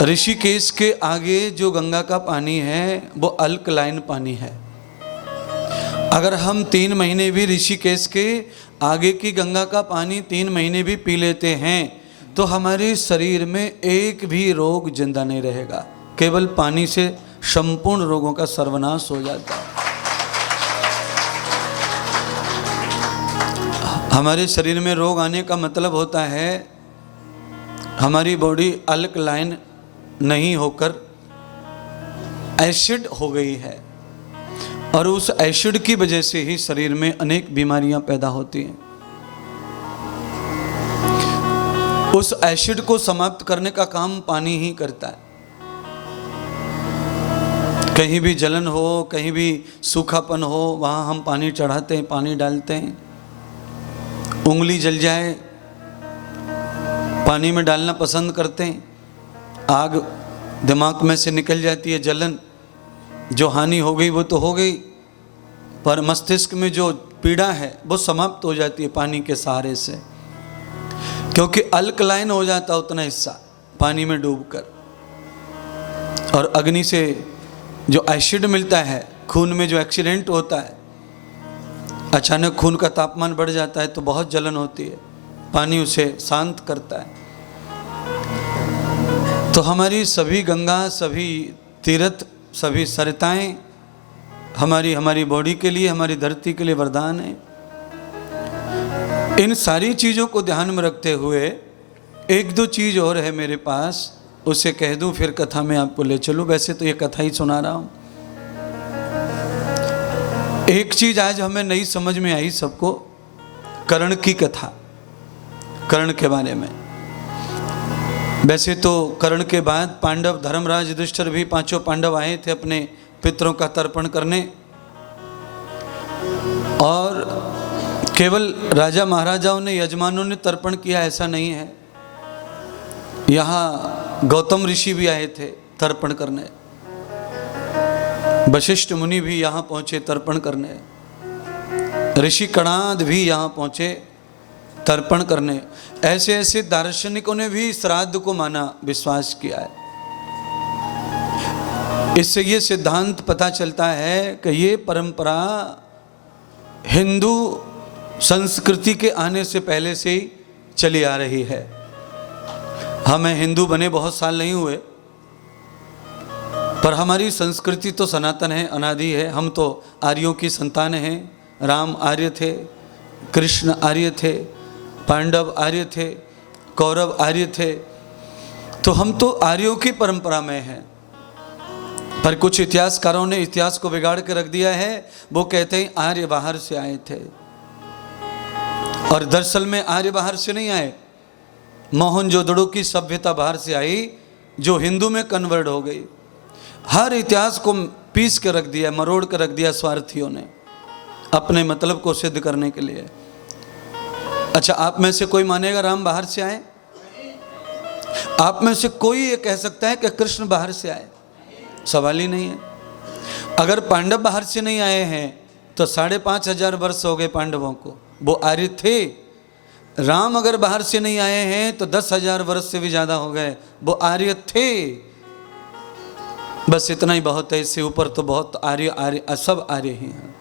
ऋषिकेश के आगे जो गंगा का पानी है वो अल्कलाइन पानी है। अगर हम 3 महीने भी ऋषिकेश के आगे की गंगा का पानी 3 महीने भी पी लेते हैं तो हमारे शरीर में एक भी रोग जिंदा नहीं रहेगा। केवल पानी से संपूर्ण रोगों का सर्वनाश हो जाता है। हमारे शरीर में रोग आने का मतलब होता है हमारी बॉडी अल्कलाइन नहीं होकर एसिड हो गई है, और उस एसिड की वजह से ही शरीर में अनेक बीमारियां पैदा होती हैं। उस एसिड को समाप्त करने का काम पानी ही करता है। कहीं भी जलन हो, कहीं भी सूखापन हो, वहां हम पानी चढ़ाते हैं, पानी डालते हैं। उंगली जल जाए, पानी में डालना पसंद करते हैं। आग दिमाग में से निकल जाती है, जलन, जो हानि हो गई वो तो हो गई, पर मस्तिष्क में जो पीड़ा है वो समाप्त हो जाती है पानी के सहारे से, क्योंकि अल्कलाइन हो जाता उतना हिस्सा पानी में डूबकर। और अग्नि से जो एसिड मिलता है, खून में जो एक्सीडेंट होता है, अचानक खून का तापमान बढ़ जाता है तो बहुत जलन होती है, पानी उसे शांत करता है। तो हमारी सभी गंगा, सभी तीर्थ, सभी सरिताएं हमारी बॉडी के लिए, हमारी धरती के लिए वरदान है। इन सारी चीज़ों को ध्यान में रखते हुए 1-2 चीज़ और है मेरे पास, उसे कह दूं फिर कथा में आपको ले चलूं। वैसे तो ये कथा ही सुना रहा हूं। एक चीज़ आज हमें नहीं समझ में आई सबको, कर्ण की कथा, कर्ण के बारे में। वैसे तो कर्ण के बाद पांडव, धर्मराज, युधिष्ठिर भी 5 पांडव आए थे अपने पितरों का तर्पण करने, और केवल राजा महाराजाओं ने, यजमानों ने तर्पण किया ऐसा नहीं है। यहाँ गौतम ऋषि भी आए थे तर्पण करने, वशिष्ठ मुनि भी यहाँ पहुँचे तर्पण करने, ऋषि कणाद भी यहाँ पहुँचे तर्पण करने। ऐसे ऐसे दार्शनिकों ने भी श्राद्ध को माना, विश्वास किया है। इससे ये सिद्धांत पता चलता है कि ये परंपरा हिंदू संस्कृति के आने से पहले से ही चली आ रही है। हमें हिंदू बने बहुत साल नहीं हुए, पर हमारी संस्कृति तो सनातन है, अनादि है। हम तो आर्यों की संतान हैं। राम आर्य थे, कृष्ण आर्य थे, पांडव आर्य थे, कौरव आर्य थे, तो हम तो आर्यों की परंपरा में हैं। पर कुछ इतिहासकारों ने इतिहास को बिगाड़ के रख दिया है। वो कहते हैं आर्य बाहर से आए थे, और दरअसल में आर्य बाहर से नहीं आए। मोहनजोदड़ो की सभ्यता बाहर से आई, जो हिंदू में कन्वर्ट हो गई। हर इतिहास को पीस के रख दिया, मरोड़ के रख दिया स्वार्थियों ने, अपने मतलब को सिद्ध करने के लिए। अच्छा, आप में से कोई मानेगा राम बाहर से आए? आप में से कोई ये कह सकता है कि कृष्ण बाहर से आए? सवाल ही नहीं है। अगर पांडव बाहर से नहीं आए हैं तो 5,500 वर्ष हो गए पांडवों को, वो आर्य थे। राम अगर बाहर से नहीं आए हैं तो 10,000 वर्ष से भी ज्यादा हो गए, वो आर्य थे। बस इतना ही बहुत है, इससे ऊपर तो बहुत आर्य सब आर्य ही हैं।